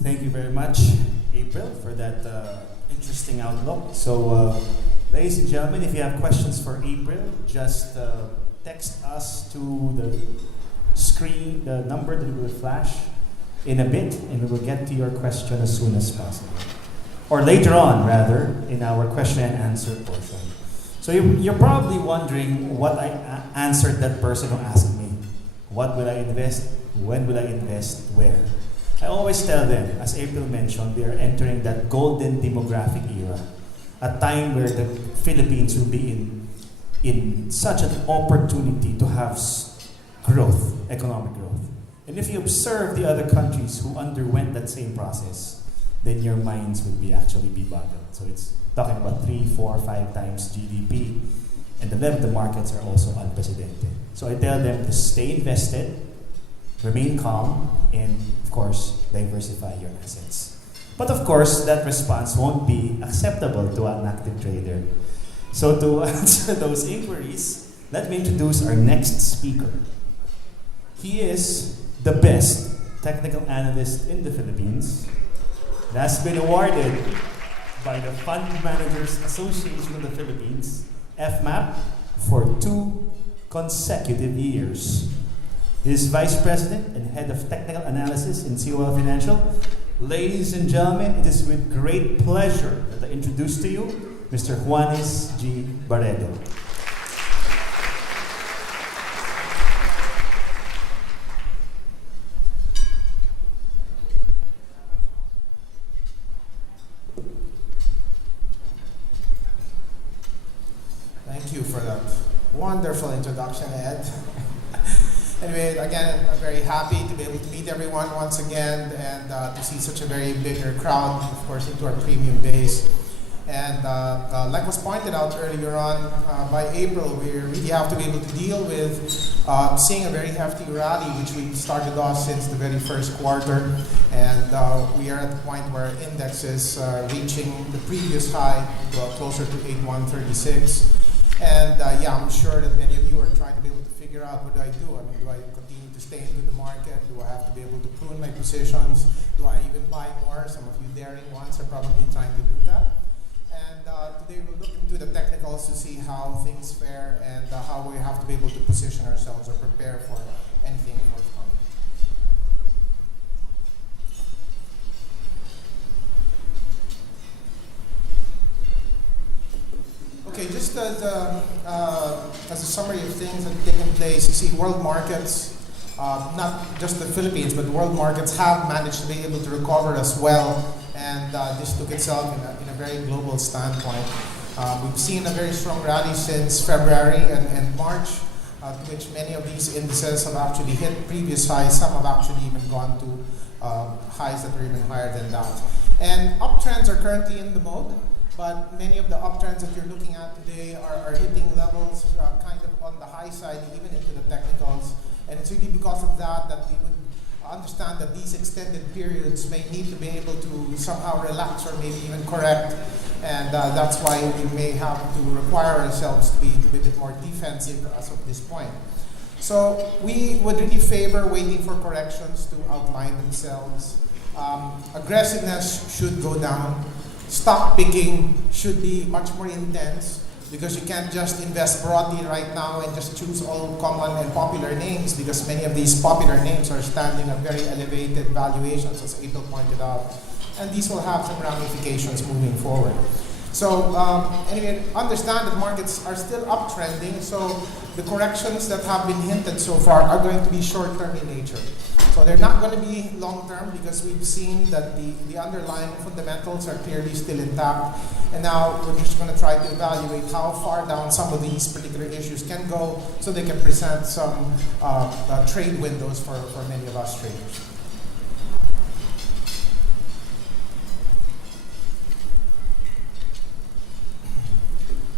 Thank you very much, April, for that interesting outlook. So, ladies and gentlemen, if you have questions for April, just text us to the screen, the number that will flash in a bit, and we will get to your question as soon as possible. Or later on, rather, in our question and answer portion. So you're probably wondering what I answered that person who asked me. What will I invest? When will I invest? Where? I always tell them, as April mentioned, we are entering that golden demographic era, a time where the Philippines will be in such an opportunity to have growth, economic growth. And if you observe the other countries who underwent that same process, then your minds would be actually be boggled. So it's talking about 3, 4, 5 times GDP, and the level of the markets are also unprecedented. So I tell them to stay invested, remain calm, and of course, diversify your assets. But of course, that response won't be acceptable to an active trader. So to answer those inquiries, let me introduce our next speaker. He is the best technical analyst in the Philippines. It has been awarded by the Fund Managers Association of the Philippines, FMAP, for 2 consecutive years. He is Vice President and Head of Technical Analysis in COL Financial. Ladies and gentlemen, it is with great pleasure that I introduce to you Mr. Juanis G. Barredo. Thank you for that wonderful introduction, Ed. Anyway, again, I'm very happy to be able to meet everyone once again and to see such a very bigger crowd, of course, into our premium base. And like was pointed out earlier on, by April, we really have to be able to deal with seeing a very hefty rally, which we started off since the very first quarter. And we are at the point where indexes reaching the previous high, closer to 8136. And yeah, I'm sure that many of you are trying to be able to figure out, what do I do? I mean, do I continue to stay into the market? Do I have to be able to prune my positions? Do I even buy more? Some of you daring ones are probably trying to do that. And today we'll look into the technicals to see how things fare and how we have to be able to position ourselves or prepare for anything forthcoming. Okay, just as a summary of things that have taken place, you see world markets, not just the Philippines, but world markets have managed to be able to recover as well, and this took itself in a very global standpoint. We've seen a very strong rally since February and March, which many of these indices have actually hit previous highs. Some have actually even gone to highs that are even higher than that. And uptrends are currently in the mode. But many of the uptrends that you're looking at today are hitting levels kind of on the high side, even into the technicals. And it's really because of that we would understand that these extended periods may need to be able to somehow relax or maybe even correct. And that's why we may have to require ourselves to be a bit more defensive as of this point. So we would really favor waiting for corrections to outline themselves. Aggressiveness should go down. Stock picking should be much more intense because you can't just invest broadly right now and just choose all common and popular names, because many of these popular names are standing at very elevated valuations, as April pointed out. And these will have some ramifications moving forward. So anyway, understand that markets are still uptrending, so the corrections that have been hinted so far are going to be short-term in nature. So they're not going to be long-term because we've seen that the underlying fundamentals are clearly still intact. And now we're just going to try to evaluate how far down some of these particular issues can go so they can present some trade windows for many of us traders.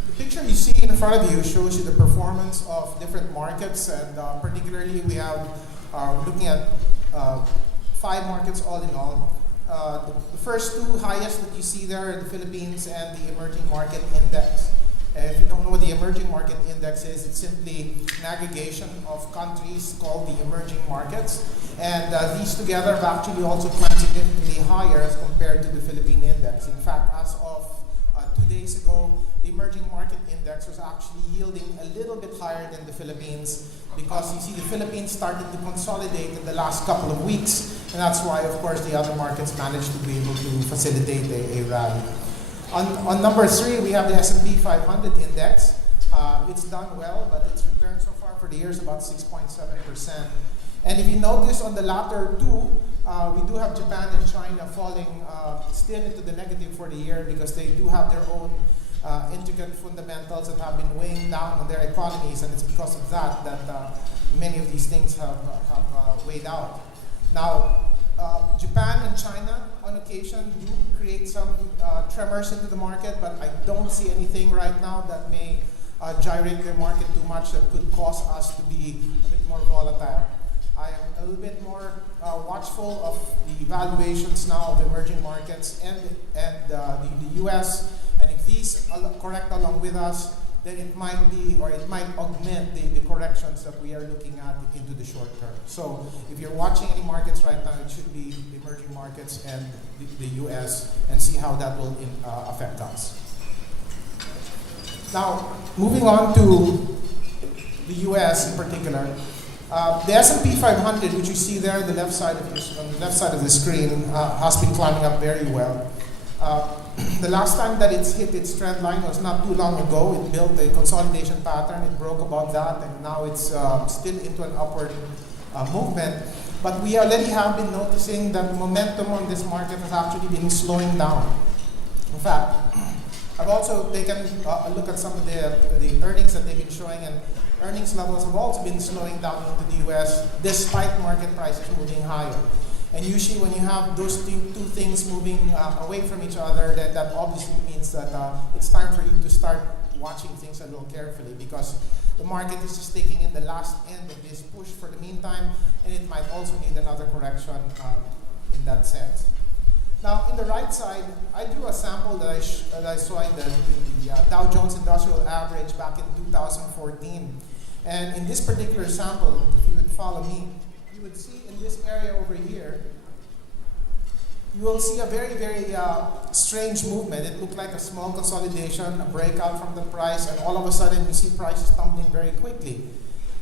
The picture you see in front of you shows you the performance of different markets, and particularly we have looking at 5 markets all in all. The first 2 highest that you see there are the Philippines and the Emerging Market Index. If you don't know what the Emerging Market Index is, it's simply an aggregation of countries called the emerging markets. And these together have actually also climbed significantly higher as compared to the Philippine index. In fact, as of 2 days ago, the emerging market index was actually yielding a little bit higher than the Philippines, because you see the Philippines started to consolidate in the last couple of weeks, and that's why, of course, the other markets managed to be able to facilitate a rally. On number 3, we have the S&P 500 index. It's done well, but its return so far for the year is about 6.7%. And if you notice on the latter two, we do have Japan and China falling still into the negative for the year, because they do have their own intricate fundamentals that have been weighing down on their economies, and it's because of that that many of these things have weighed out. Now, Japan and China on occasion do create some tremors into the market, but I don't see anything right now that may gyrate their market too much that could cause us to be a bit more volatile. I am a little bit more watchful of the valuations now of emerging markets and the US, and if these correct along with us, then it might be, or it might augment the corrections that we are looking at into the short term. So if you're watching any markets right now, it should be the emerging markets and the US, and see how that will affect us. Now, moving on to the US in particular, the S&P 500, which you see there on the left side of the screen, has been climbing up very well. The last time that it's hit its trend line was not too long ago. It built a consolidation pattern. It broke above that, and now it's still into an upward movement. But we already have been noticing that momentum on this market has actually been slowing down. In fact, I've also taken a look at some of the earnings that they've been showing, and earnings levels have also been slowing down into the US despite market prices moving higher. And usually when you have those two things moving away from each other, that obviously means that it's time for you to start watching things a little carefully, because the market is just taking in the last end of this push for the meantime, and it might also need another correction in that sense. Now, in the right side, I drew a sample that I saw in the Dow Jones Industrial Average back in 2014. And in this particular sample, if you would follow me, you would see in this area over here, you will see a very, very strange movement. It looked like a small consolidation, a breakout from the price, and all of a sudden you see prices tumbling very quickly.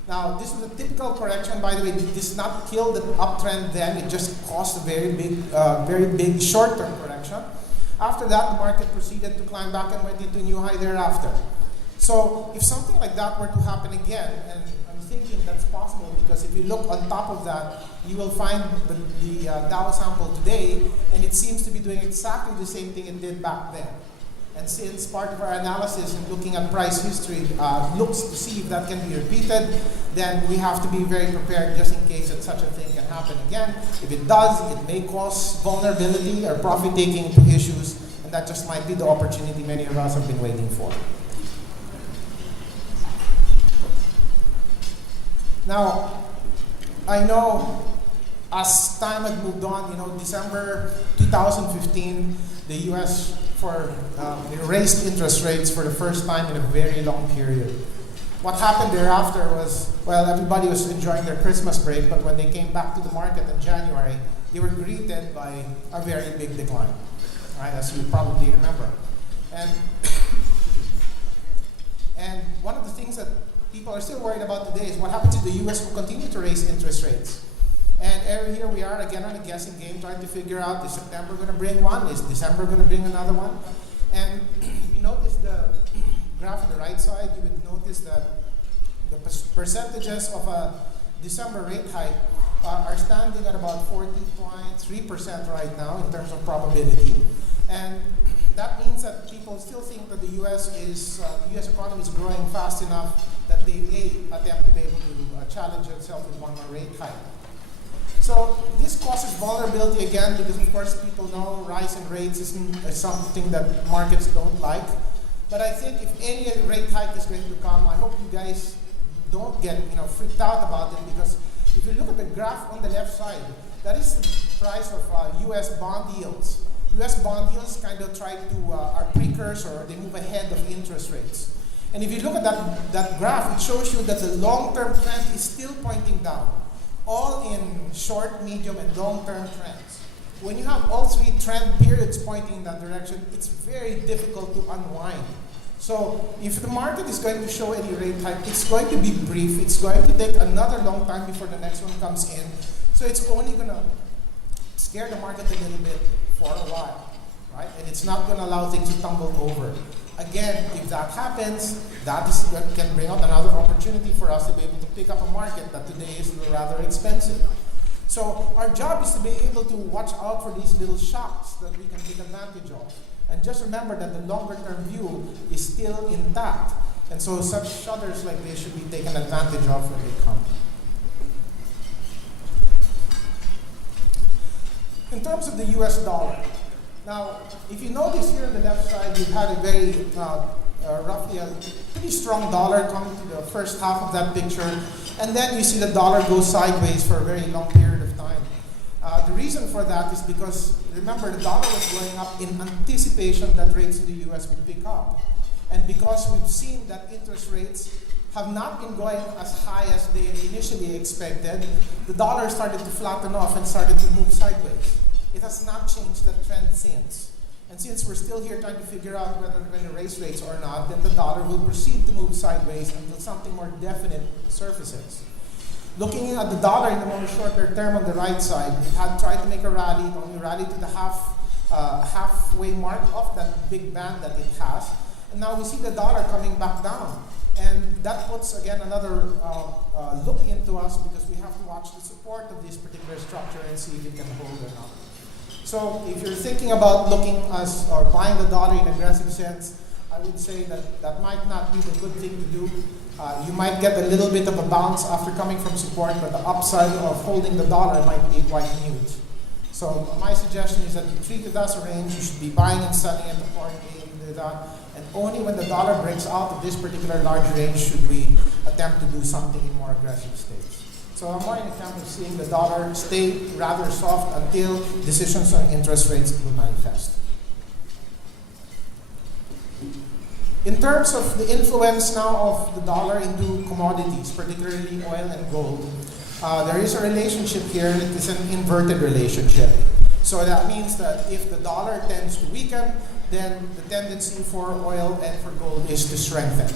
Now, this was a typical correction, by the way. It did not kill the uptrend then. It just caused a very big short-term correction. After that, the market proceeded to climb back and went into a new high thereafter. So if something like that were to happen again, and I'm thinking that's possible, because if you look on top of that, you will find the Dow sample today, and it seems to be doing exactly the same thing it did back then. And since part of our analysis in looking at price history looks to see if that can be repeated, then we have to be very prepared just in case that such a thing can happen again. If it does, it may cause vulnerability or profit-taking issues, and that just might be the opportunity many of us have been waiting for. Now, I know as time had moved on, December 2015, the US raised interest rates for the first time in a very long period. What happened thereafter was, well, everybody was enjoying their Christmas break, but when they came back to the market in January, they were greeted by a very big decline, right, as you probably remember. And one of the things that people are still worried about today is what happens if the US will continue to raise interest rates. And here we are again on a guessing game, trying to figure out, is September going to bring one? Is December going to bring another one? And if you notice the graph on the right side, you would notice that the percentages of a December rate hike are standing at about 40.3% right now in terms of probability. And that means that people still think that the US economy is growing fast enough that they may attempt to be able to challenge itself with one more rate hike. So this causes vulnerability again, because of course people know rise in rates is something that markets don't like. But I think if any rate hike is going to come, I hope you guys don't get freaked out about it, because if you look at the graph on the left side, that is the price of US bond yields. US bond yields kind of are precursor, they move ahead of interest rates. And if you look at that graph, it shows you that the long-term trend is still pointing down. all in short, medium, and long-term trends. When you have all three trend periods pointing in that direction, it's very difficult to unwind. So if the market is going to show any rate hike, it's going to be brief. It's going to take another long time before the next one comes in. So it's only going to scare the market a little bit for a while, right? And it's not going to allow things to tumble over. Again, if that happens, that can bring out another opportunity for us to be able to pick up a market that today is rather expensive. So our job is to be able to watch out for these little shocks that we can take advantage of. And just remember that the longer term view is still intact. And so such shutters like this should be taken advantage of when they come. In terms of the US dollar, now if you notice here on the left side, we've had a very roughly a pretty strong dollar coming to the first half of that picture. And then you see the dollar go sideways for a very long period of time. The reason for that is because, remember, the dollar was going up in anticipation that rates in the US would pick up. And because we've seen that interest rates have not been going as high as they initially expected, the dollar started to flatten off and started to move sideways. It has not changed that trend since. And since we're still here trying to figure out whether we're going to raise rates or not, then the dollar will proceed to move sideways until something more definite surfaces. Looking at the dollar in the more shorter term on the right side, it had tried to make a rally. It only rallied to the halfway mark of that big band that it has. And now we see the dollar coming back down. And that puts, again, another look into us, because we have to watch the support of this particular structure and see if it can hold or not. So if you're thinking about looking as or buying the dollar in an aggressive sense, I would say that that might not be the good thing to do. You might get a little bit of a bounce after coming from support, but the upside of holding the dollar might be quite mute. So my suggestion is that you treat it as a range. You should be buying and selling it accordingly. And only when the dollar breaks out of this particular large range should we attempt to do something in more aggressive states. So I'm more in a camp of seeing the dollar stay rather soft until decisions on interest rates will manifest. In terms of the influence now of the dollar into commodities, particularly oil and gold, there is a relationship here, and it is an inverted relationship. So that means that if the dollar tends to weaken, then the tendency for oil and for gold is to strengthen.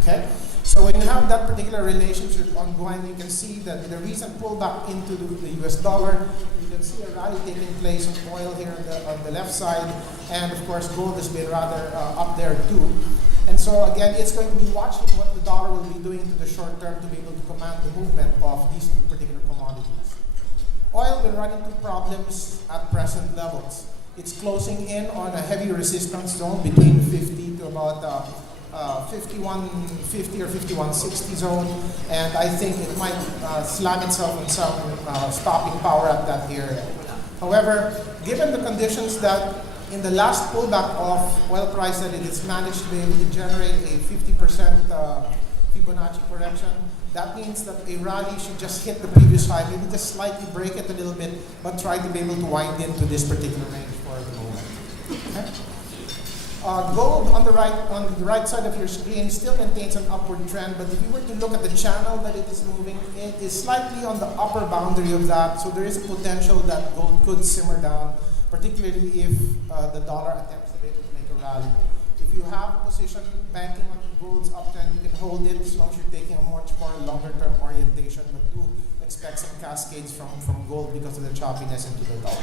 Okay? So when you have that particular relationship ongoing, you can see that the recent pullback into the US dollar, you can see a rally taking place on oil here on the left side, and of course gold has been rather up there too. And so again, it's going to be watching what the dollar will be doing to the short term to be able to command the movement of these two particular commodities. Oil will run into problems at present levels. It's closing in on a heavy resistance zone between 50 to about 5150 or 5160 zone, and I think it might slam itself on some stopping power at that area. However, given the conditions that in the last pullback of oil price that it has managed to be able to generate a 50% Fibonacci correction, that means that a rally should just hit the previous high, maybe just slightly break it a little bit, but try to be able to wind into this particular range for the moment. Okay? Gold on the right side of your screen still maintains an upward trend, but if you were to look at the channel that it is moving, it is slightly on the upper boundary of that, so there is a potential that gold could simmer down, particularly if the dollar attempts to be able to make a rally. If you have a position banking on gold's uptrend, you can hold it as long as you're taking a much more longer-term orientation, but do expect some cascades from gold because of the choppiness into the dollar.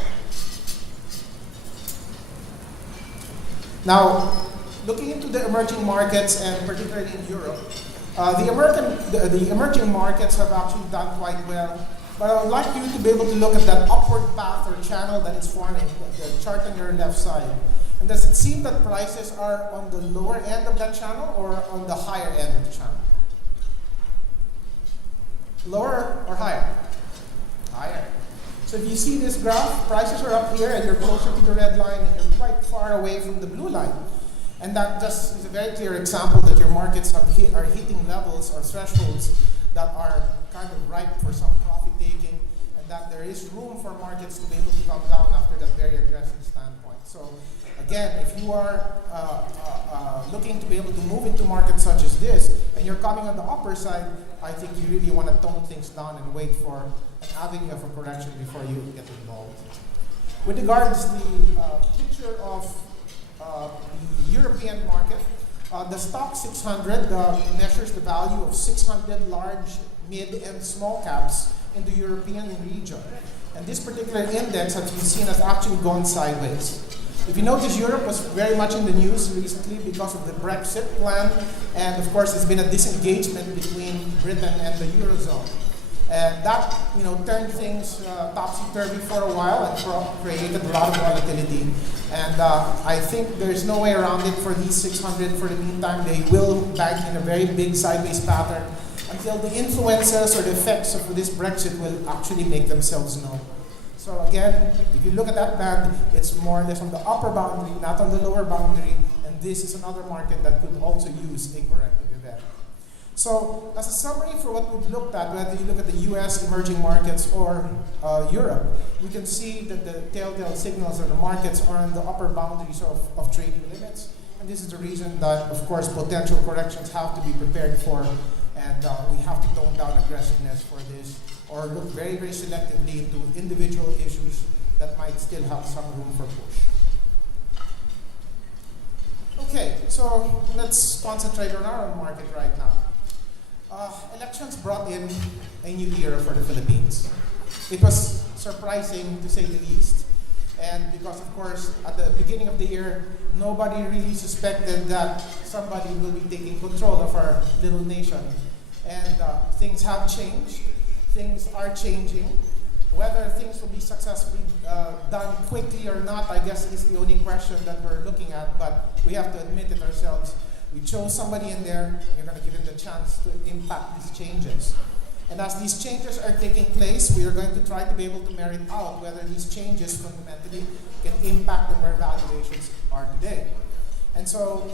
Now, looking into the emerging markets, and particularly in Europe, the emerging markets have actually done quite well. But I would like you to be able to look at that upward path or channel that is forming, the chart on your left side. And does it seem that prices are on the lower end of that channel or on the higher end of the channel? Lower or higher? Higher. So if you see this graph, prices are up here and you're closer to the red line and you're quite far away from the blue line. And that just is a very clear example that your markets are hitting levels or thresholds that are kind of ripe for some profit taking, and that there is room for markets to be able to come down after that very aggressive standpoint. So again, if you are looking to be able to move into markets such as this, and you're coming on the upper side, I think you really want to tone things down and wait for an avenue of a correction before you get involved. With regards to the picture of the European market, the stock 600 measures the value of 600 large, mid, and small caps in the European region. And this particular index, as we've seen, has actually gone sideways. If you notice, Europe was very much in the news recently because of the Brexit plan, and of course, there's been a disengagement between Britain and the Eurozone. And that, turned things topsy-turvy for a while and created a lot of volatility. And I think there's no way around it for these 600 for the meantime. They will bank in a very big sideways pattern until the influences or the effects of this Brexit will actually make themselves known. So again, if you look at that band, it's more or less on the upper boundary, not on the lower boundary, and this is another market that could also use a corrective event. So as a summary for what we've looked at, whether you look at the US emerging markets or Europe, you can see that the telltale signals of the markets are on the upper boundaries of trading limits. And this is the reason that, of course, potential corrections have to be prepared for, and we have to tone down aggressiveness for this, or look very, very selectively into individual issues that might still have some room for push. Okay, so let's concentrate on our own market right now. Elections brought in a new era for the Philippines. It was surprising to say the least. And because, of course, at the beginning of the year, nobody really suspected that somebody will be taking control of our little nation. And things have changed. Things are changing. Whether things will be successfully done quickly or not, I guess is the only question that we're looking at. But we have to admit it ourselves. We chose somebody in there, you're going to give him the chance to impact these changes. And as these changes are taking place, we are going to try to be able to merit out whether these changes fundamentally can impact on where valuations are today. And so,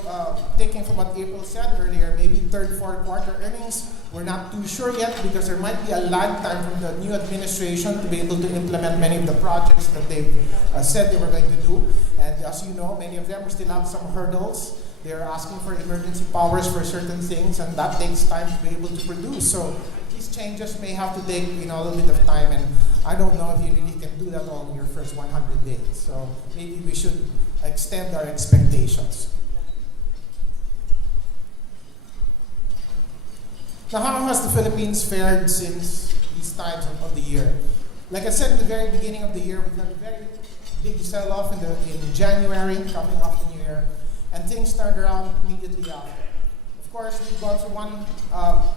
taking from what April said earlier, maybe third, fourth quarter earnings, we're not too sure yet because there might be a lag time from the new administration to be able to implement many of the projects that they've said they were going to do. And as you know, many of them still have some hurdles. They're asking for emergency powers for certain things, and that takes time to be able to produce. So these changes may have to take a little bit of time, and I don't know if you really can do that all in your first 100 days. So maybe we should extend our expectations. Now, how has the Philippines fared since these times of the year? Like I said in the very beginning of the year, we had a very big sell-off in January, coming off the new year. And things turned around immediately after. Of course, we've gone through one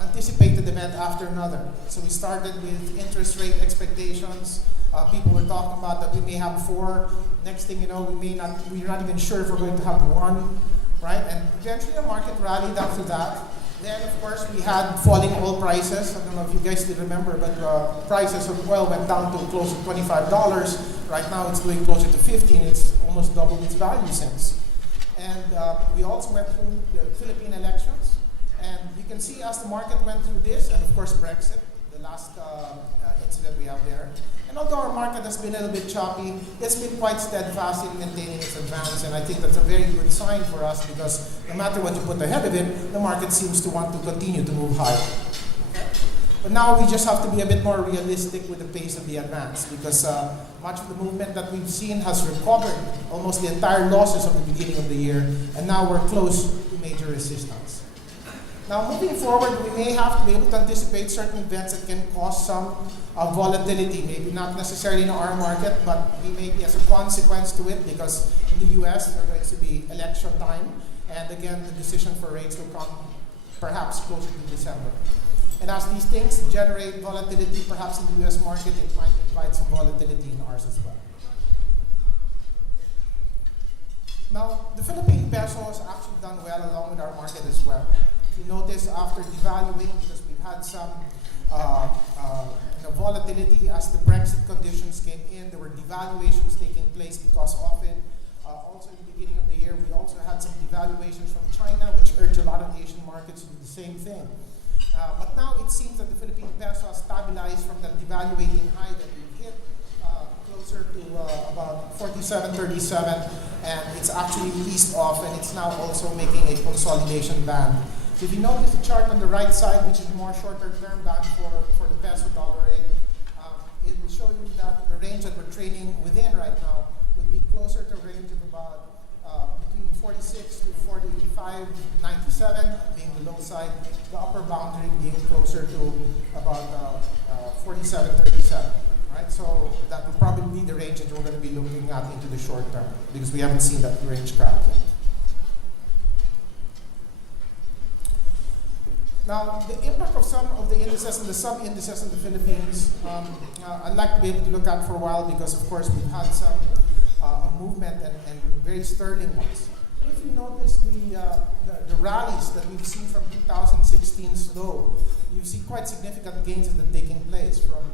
anticipated event after another. So we started with interest rate expectations. People were talking about that we may have 4. Next thing you know, we're not even sure if we're going to have 1, right? And eventually the market rallied after that. Then, of course, we had falling oil prices. I don't know if you guys still remember, but prices of oil went down to close to $25. Right now, it's going closer to 15. It's almost doubled its value since. And we also went through the Philippine elections. And you can see as the market went through this, and of course Brexit, the last incident we have there. And although our market has been a little bit choppy, it's been quite steadfast in maintaining its advance. And I think that's a very good sign for us because no matter what you put ahead of it, the market seems to want to continue to move higher. But now we just have to be a bit more realistic with the pace of the advance because much of the movement that we've seen has recovered almost the entire losses of the beginning of the year, and now we're close to major resistance. Now moving forward, we may have to be able to anticipate certain events that can cause some volatility, maybe not necessarily in our market, but we may be as a consequence to it because in the US there's going to be election time, and again the decision for rates will come perhaps closer to December. And as these things generate volatility, perhaps in the US market, it might invite some volatility in ours as well. Now, the Philippine peso has actually done well along with our market as well. If you notice, after devaluing, because we've had some volatility as the Brexit conditions came in, there were devaluations taking place because of it. Also, in the beginning of the year, we also had some devaluations from China, which urged a lot of Asian markets to do the same thing. But now it seems that the Philippine peso has stabilized from that devaluating high that we hit closer to about 47.37, and it's actually eased off, and it's now also making a consolidation band. So if you notice the chart on the right side, which is more shorter term band for the peso dollar rate, it will show you that the range that we're trading within right now would be closer to a range of about between 46 to 45.97 being the low side, the upper boundary being closer to about 47.37. Right? So that would probably be the range that we're going to be looking at into the short term, because we haven't seen that range crack yet. Now, the impact of some of the indices and the sub-indices in the Philippines, I'd like to be able to look at for a while, because of course we've had some movement and very sterling ones. If you notice the rallies that we've seen from 2016's low, you see quite significant gains that have taken place from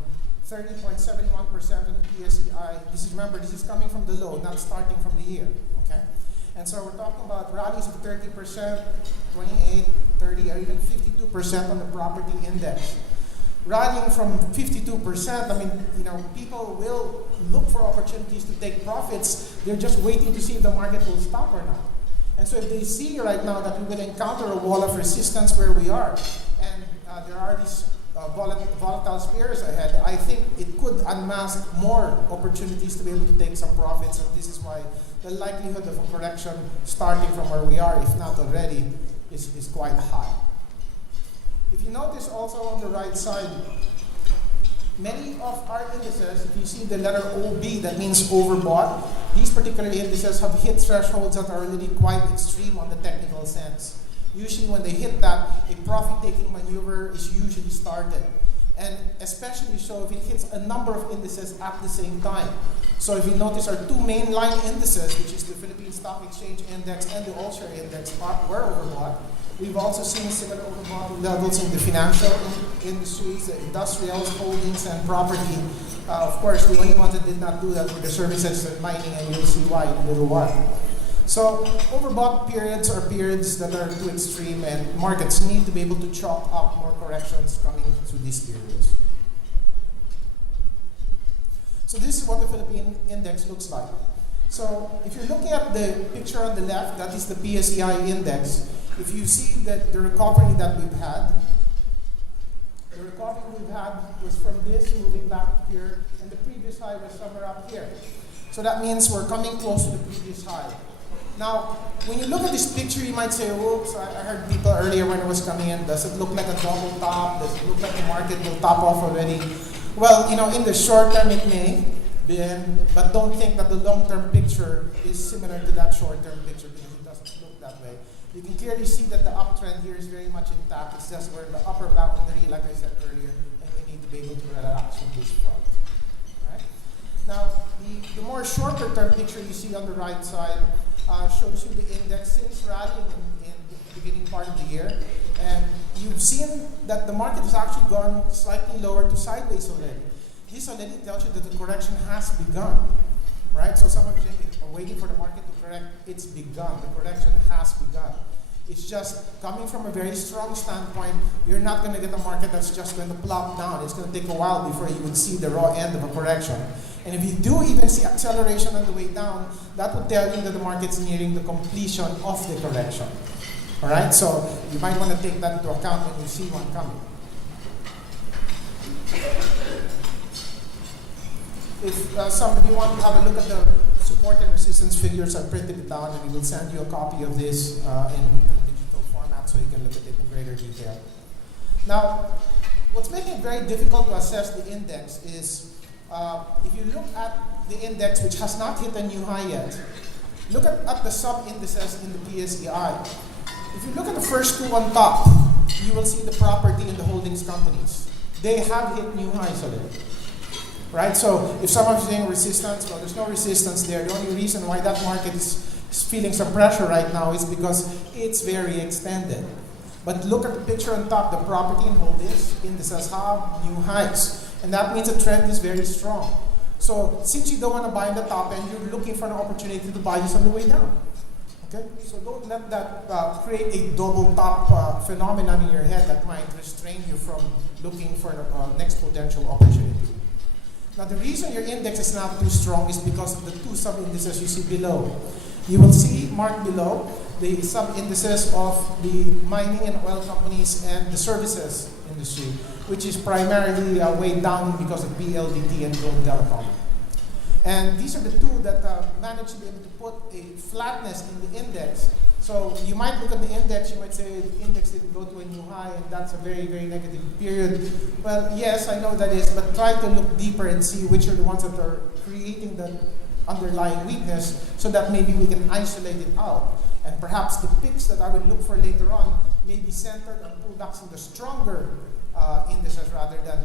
30.71% on the PSEI. This is coming from the low, not starting from the year. Okay? And so we're talking about rallies of 30%, 28, 30, or even 52% on the property index. Rallying from 52%, I mean, people will look for opportunities to take profits. They're just waiting to see if the market will stop or not. And so if they see right now that we will encounter a wall of resistance where we are, and there are these volatile spears ahead, I think it could unmask more opportunities to be able to take some profits, and this is why the likelihood of a correction starting from where we are, if not already, is quite high. If you notice also on the right side, many of our indices, if you see the letter OB, that means overbought, these particular indices have hit thresholds that are really quite extreme on the technical sense. Usually when they hit that, a profit-taking maneuver is usually started. And especially so if it hits a number of indices at the same time. So if you notice our two mainline indices, which is the Philippine Stock Exchange Index and the All-Share Index, were overbought. We've also seen similar overbought levels in the financial industries, the industrials, holdings, and property. Of course, the only ones that did not do that were the services and mining, and you'll see why in a little while. So overbought periods are periods that are too extreme, and markets need to be able to chalk up more corrections coming through these periods. So this is what the Philippine index looks like. So if you're looking at the picture on the left, that is the PSEI index. If you see that the recovery that we've had, was from this moving back here, and the previous high was somewhere up here. So that means we're coming close to the previous high. Now, when you look at this picture, you might say, oops, I heard people earlier when it was coming in, does it look like a double top? Does it look like the market will top off already? Well, in the short term it may, but don't think that the long-term picture is similar to that short-term picture, because it doesn't look that way. You can clearly see that the uptrend here is very much intact. It's just we're in the upper boundary, like I said earlier, and we need to be able to relax from this front. Right? Now, the more shorter-term picture you see on the right side shows you the index since rallying in the beginning part of the year. And you've seen that the market has actually gone slightly lower to sideways already. This already tells you that the correction has begun. Right? So some of you are waiting for the market to correct. It's begun. The correction has begun. It's just coming from a very strong standpoint. You're not going to get a market that's just going to plop down. It's going to take a while before you would see the raw end of a correction. And if you do even see acceleration on the way down, that would tell you that the market's nearing the completion of the correction. All right? So you might want to take that into account when you see one coming. If some of you want to have a look at the support and resistance figures, I printed it down, and we will send you a copy of this in digital format so you can look at it in greater detail. Now, what's making it very difficult to assess the index is if you look at the index, which has not hit a new high yet, look at the sub-indices in the PSEI. If you look at the first two on top, you will see the property and the holdings companies. They have hit new highs already. Right? So if someone's saying resistance, well, there's no resistance there. The only reason why that market is feeling some pressure right now is because it's very extended. But look at the picture on top. The property and holdings indices have new highs. And that means the trend is very strong. So since you don't want to buy in the top end, you're looking for an opportunity to buy this on the way down. Okay? So don't let that create a double top phenomenon in your head that might restrain you from looking for the next potential opportunity. Now, the reason your index is not too strong is because of the two sub-indices you see below. You will see marked below the sub-indices of the mining and oil companies and the services industry, which is primarily weighed down because of BLDT and Globe Telecom. And these are the two that managed to be able to put a flatness in the index. So you might look at the index, you might say the index didn't go to a new high, and that's a very, very negative period. Well, yes, I know that is, but try to look deeper and see which are the ones that are creating the underlying weakness so that maybe we can isolate it out. And perhaps the picks that I will look for later on may be centered on pullbacks in the stronger indices rather than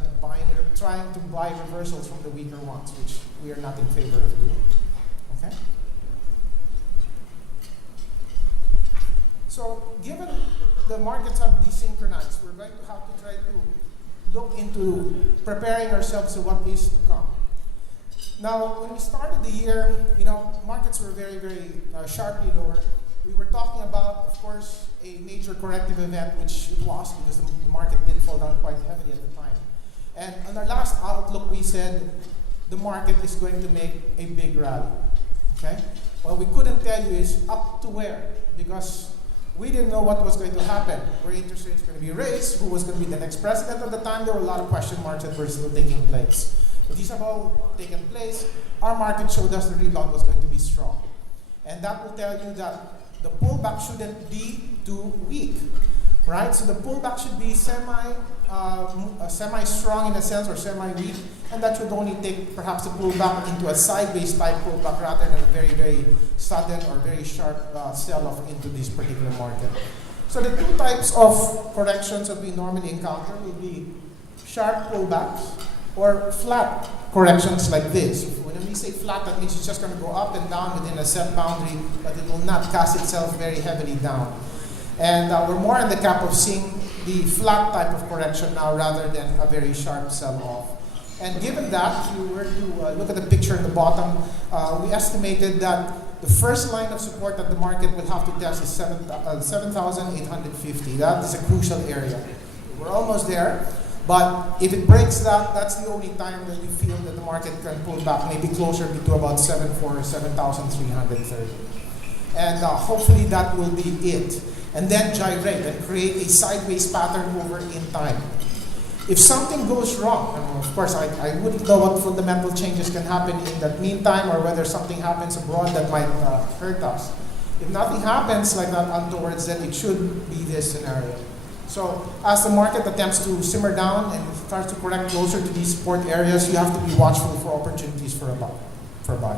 trying to buy reversals from the weaker ones, which we are not in favor of doing. Okay? So given the markets have desynchronized, we're going to have to try to look into preparing ourselves to what is to come. Now, when we started the year, markets were very, very sharply lower. We were talking about, of course, a major corrective event, which it was because the market did fall down quite heavily at the time. And on our last outlook, we said the market is going to make a big rally. Okay? What we couldn't tell you is up to where, because we didn't know what was going to happen. Were interest rates going to be raised? Who was going to be the next president at the time? There were a lot of question marks that were still taking place. But these have all taken place. Our market showed us the rebound was going to be strong. And that will tell you that the pullback shouldn't be too weak, right? So the pullback should be semi-strong in a sense, or semi-weak, and that should only take perhaps the pullback into a sideways type pullback rather than a very, very sudden or very sharp sell-off into this particular market. So the two types of corrections that we normally encounter will be sharp pullbacks or flat corrections like this. When we say flat, that means it's just going to go up and down within a set boundary, but it will not cast itself very heavily down. And we're more in the camp of seeing the flat type of correction now rather than a very sharp sell-off. And given that, if you were to look at the picture in the bottom, we estimated that the first line of support that the market will have to test is 7,850. That is a crucial area. We're almost there. But if it breaks that, that's the only time that you feel that the market can pull back, maybe closer to about 7,330. And hopefully that will be it. And then gyrate and create a sideways pattern over in time. If something goes wrong, and of course I wouldn't know what fundamental changes can happen in that meantime or whether something happens abroad that might hurt us. If nothing happens like that onwards, then it should be this scenario. So as the market attempts to simmer down and starts to correct closer to these support areas, you have to be watchful for opportunities for buy.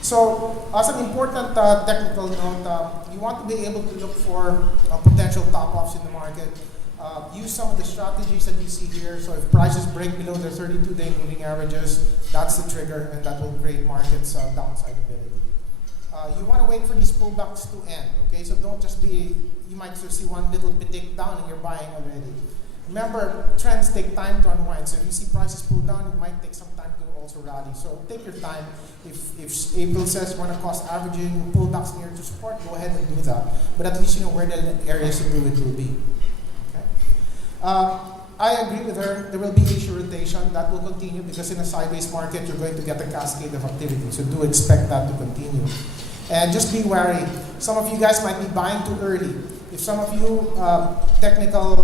So as an important technical note, you want to be able to look for potential top-offs in the market. Use some of the strategies that you see here. So if prices break below the 32-day moving averages, that's the trigger, and that will create markets downside ability. You want to wait for these pullbacks to end, okay? So don't just be, you might just see one little tick down and you're buying already. Remember, trends take time to unwind. So if you see prices pull down, it might take some time to also rally. So take your time. If April says you want to cost averaging pullbacks near to support, go ahead and do that. But at least you know where the areas to do it will be. Okay? I agree with her. There will be issue rotation. That will continue because in a sideways market, you're going to get a cascade of activity. So do expect that to continue. And just be wary. Some of you guys might be buying too early. If some of you technical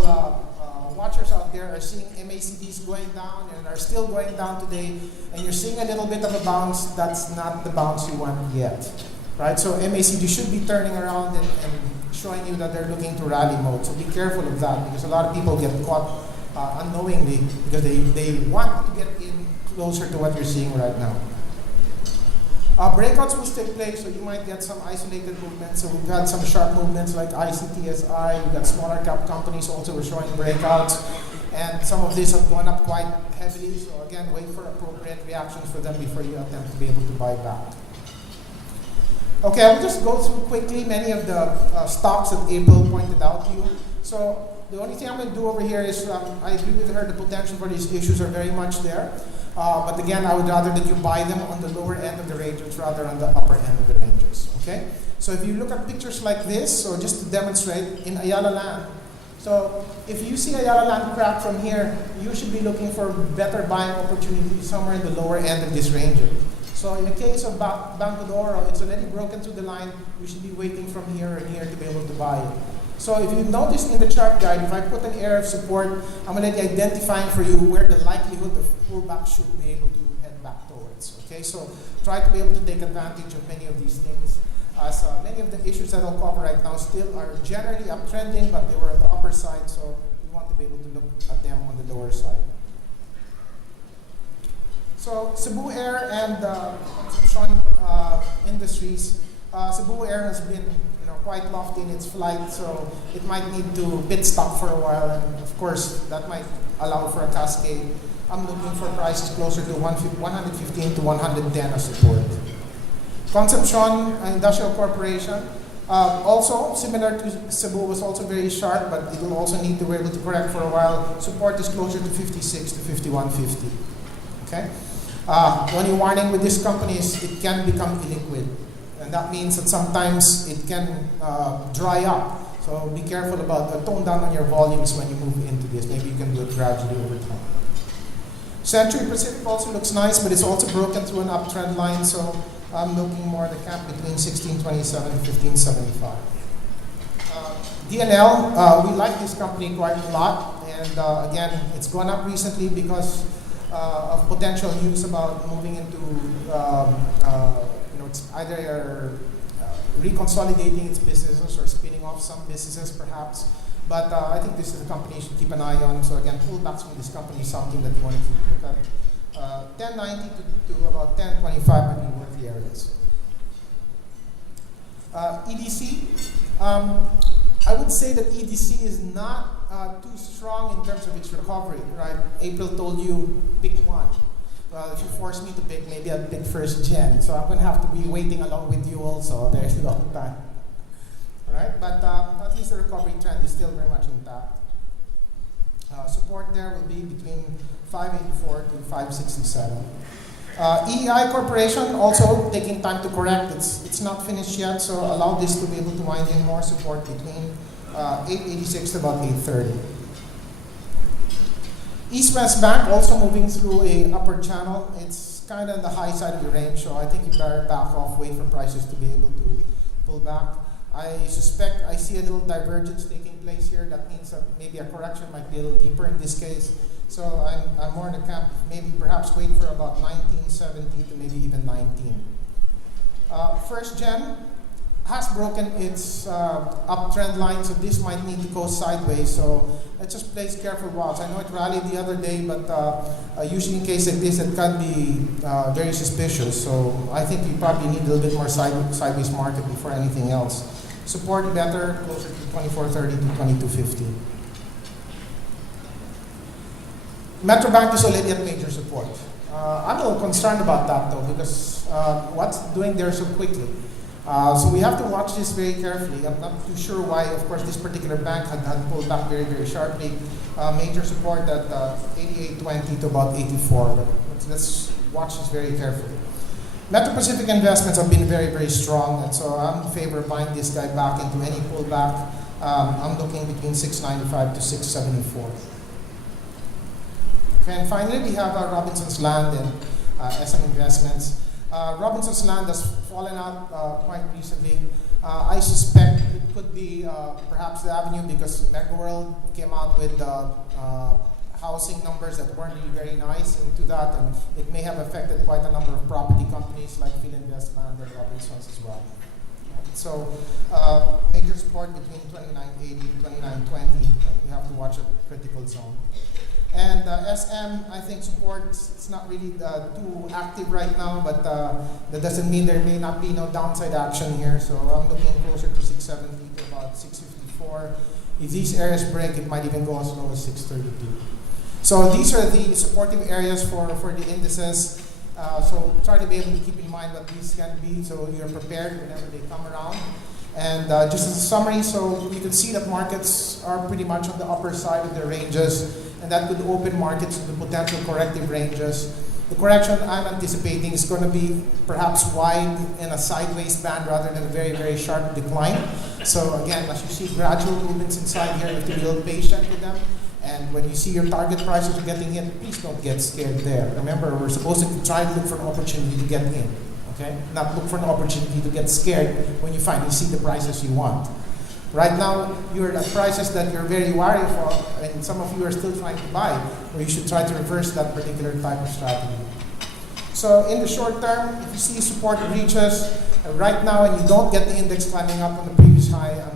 watchers out there are seeing MACDs going down and are still going down today, and you're seeing a little bit of a bounce, that's not the bounce you want yet. Right? So MACD should be turning around and showing you that they're looking to rally mode. So be careful of that because a lot of people get caught unknowingly because they want to get in closer to what you're seeing right now. Breakouts will take place, so you might get some isolated movements. So we've had some sharp movements like ICTSI. We've got smaller cap companies also were showing breakouts. And some of these have gone up quite heavily. So again, wait for appropriate reactions for them before you attempt to be able to buy back. Okay, I will just go through quickly many of the stocks that April pointed out to you. So the only thing I'm going to do over here is I agree with her, the potential for these issues are very much there. But again, I would rather that you buy them on the lower end of the ranges rather than the upper end of the ranges. Okay? So if you look at pictures like this, or just to demonstrate, in Ayala Land. So if you see Ayala Land crack from here, you should be looking for better buying opportunities somewhere in the lower end of this range. So in the case of Banco d'Oro, it's already broken through the line. We should be waiting from here and here to be able to buy it. So if you notice in the chart guide, if I put an area of support, I'm already identifying for you where the likelihood of pullback should be able to head back towards. Okay, so try to be able to take advantage of many of these things. As many of the issues that I'll cover right now still are generally uptrending, but they were on the upper side, so we want to be able to look at them on the lower side. So Cebu Air and Consumption Industries, Cebu Air has been quite lofty in its flight, so it might need to pit stop for a while, and of course that might allow for a cascade. I'm looking for prices closer to 115 to 110 as support. Concepcion Industrial Corporation, also similar to Cebu, was also very sharp, but it will also need to be able to correct for a while. Support is closer to 56 to 51.50. Okay. Only warning with this company is it can become illiquid, and that means that sometimes it can dry up. So be careful about tone down on your volumes when you move into this. Maybe you can do it gradually over time. Century Pacific also looks nice, but it's also broken through an uptrend line. So I'm looking more at the cap between 1627 and 1575. DNL, we like this company quite a lot, and again, it's gone up recently because of potential news about moving into, it's either reconsolidating its businesses or spinning off some businesses perhaps. But I think this is a company you should keep an eye on. So again, pullbacks from this company is something that you want to keep a look at. 1090 to about 1025 might be worth the areas. EDC, I would say that EDC is not too strong in terms of its recovery, right? April told you pick one. Well, if you force me to pick, maybe I'll pick first gen. So I'm going to have to be waiting along with you also. There's a long time. All right, but at least the recovery trend is still very much intact. Support there will be between 584 to 567. EEI Corporation also taking time to correct. It's not finished yet, so allow this to be able to wind in more support between 886 to about 830. East West Bank also moving through a upward channel. It's kind of on the high side of the range, so I think you better back off, wait for prices to be able to pull back. I suspect I see a little divergence taking place here. That means that maybe a correction might be a little deeper in this case. So I'm more in the camp, maybe perhaps wait for about 1970 to maybe even 19. First Gen has broken its uptrend line, so this might need to go sideways. So let's just place careful watch. I know it rallied the other day, but usually in case like this, it can be very suspicious. So I think you probably need a little bit more sideways market before anything else. Support better, closer to 2430 to 2250. Metrobank is already at major support. I'm a little concerned about that though, because what's doing there so quickly? So we have to watch this very carefully. I'm not too sure why, of course, this particular bank had pulled back very, very sharply. Major support at 88.20 to about 84, but let's watch this very carefully. Metro Pacific Investments have been very, very strong, and so I'm in favor of buying this guy back into any pullback. I'm looking between 695 to 674. Okay, and finally, we have Robinson's Land and SM Investments. Robinson's Land has fallen out quite recently. I suspect it could be perhaps the avenue because MegaWorld came out with housing numbers that weren't really very nice into that, and it may have affected quite a number of property companies like Philinvest Land and Robinson's as well. So major support between 29.80 and 29.20. You have to watch a critical zone. And SM, I think support, it's not really too active right now, but that doesn't mean there may not be no downside action here. So I'm looking closer to 670 to about 654. If these areas break, it might even go as low as 632. So these are the supportive areas for the indices. So try to be able to keep in mind what these can be so you're prepared whenever they come around. And just as a summary, so you can see that markets are pretty much on the upper side of their ranges, and that could open markets to the potential corrective ranges. The correction I'm anticipating is going to be perhaps wide in a sideways band rather than a very, very sharp decline. So again, as you see gradual movements inside here, you have to be a little patient with them. And when you see your target prices are getting hit, please don't get scared there. Remember, we're supposed to try to look for an opportunity to get in, okay? Not look for an opportunity to get scared when you finally see the prices you want. Right now, you're at prices that you're very worried for, and some of you are still trying to buy, or you should try to reverse that particular type of strategy. So in the short term, if you see support breaches right now and you don't get the index climbing up on the previous high,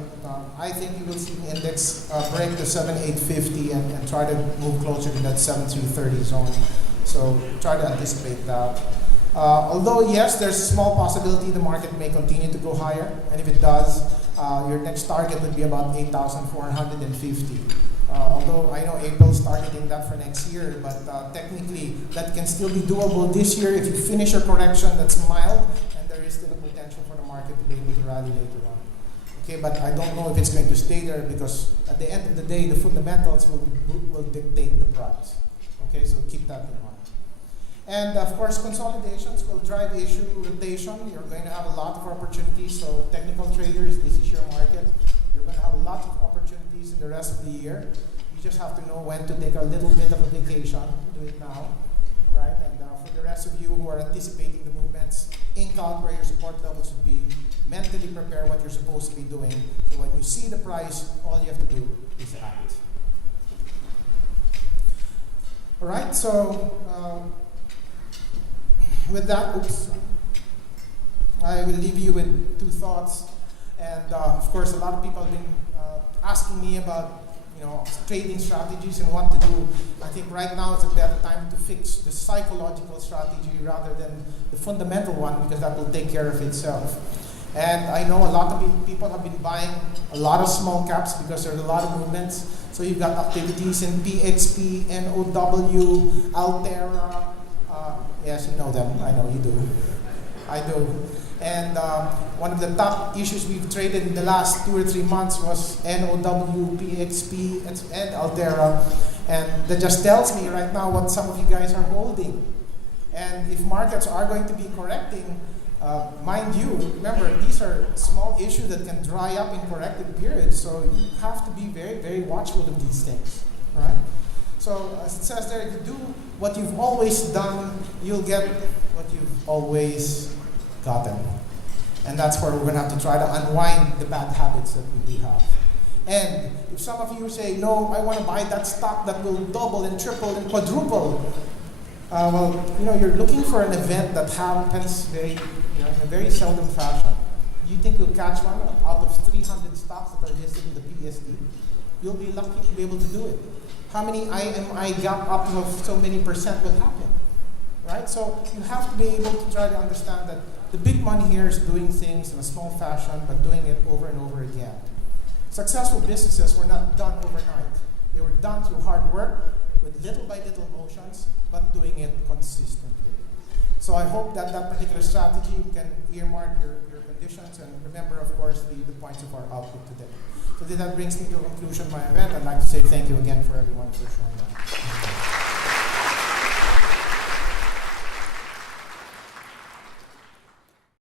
I think you will see the index break the 7,850 and try to move closer to that 7,330 zone. So try to anticipate that. Although yes, there's a small possibility the market may continue to go higher, and if it does, your next target would be about 8,450. Although I know April's targeting that for next year, but technically that can still be doable this year if you finish a correction that's mild, and there is still a potential for the market to be able to rally later on. Okay, but I don't know if it's going to stay there because at the end of the day, the fundamentals will dictate the price. Okay, so keep that in mind. And of course, consolidations will drive issue rotation. You're going to have a lot of opportunities. So technical traders, this is your market. You're going to have a lot of opportunities in the rest of the year. You just have to know when to take a little bit of a vacation. Do it now, right? And for the rest of you who are anticipating the movements, ink out where your support levels should be. Mentally prepare what you're supposed to be doing. So when you see the price, all you have to do is act. All right. So with that, I will leave you with two thoughts. And of course, a lot of people have been asking me about trading strategies and what to do. I think right now it's a better time to fix the psychological strategy rather than the fundamental one, because that will take care of itself. And I know a lot of people have been buying a lot of small caps because there's a lot of movements. So you've got activities in PXP, NOW, Altera. Yes, you know them. I know you do. I do. And one of the top issues we've traded in the last 2 or 3 months was NOW, PXP, and Altera. And that just tells me right now what some of you guys are holding. And if markets are going to be correcting, mind you, remember, these are small issues that can dry up in corrected periods. So you have to be very, very watchful of these things. Right? So as it says there, if you do what you've always done, you'll get what you've always gotten. And that's where we're going to have to try to unwind the bad habits that we do have. And if some of you say, no, I want to buy that stock that will double and triple and quadruple, you're looking for an event that happens in a very seldom fashion. You think you'll catch one out of 300 stocks that are listed in the PSD? You'll be lucky to be able to do it. How many IMI gap up of so many percent will happen? Right? So you have to be able to try to understand that the big money here is doing things in a small fashion, but doing it over and over again. Successful businesses were not done overnight. They were done through hard work, with little by little motions, but doing it consistently. So I hope that particular strategy can earmark your conditions, and remember, of course, the points of our output today. So that brings me to a conclusion of my event. I'd like to say thank you again for everyone for showing up.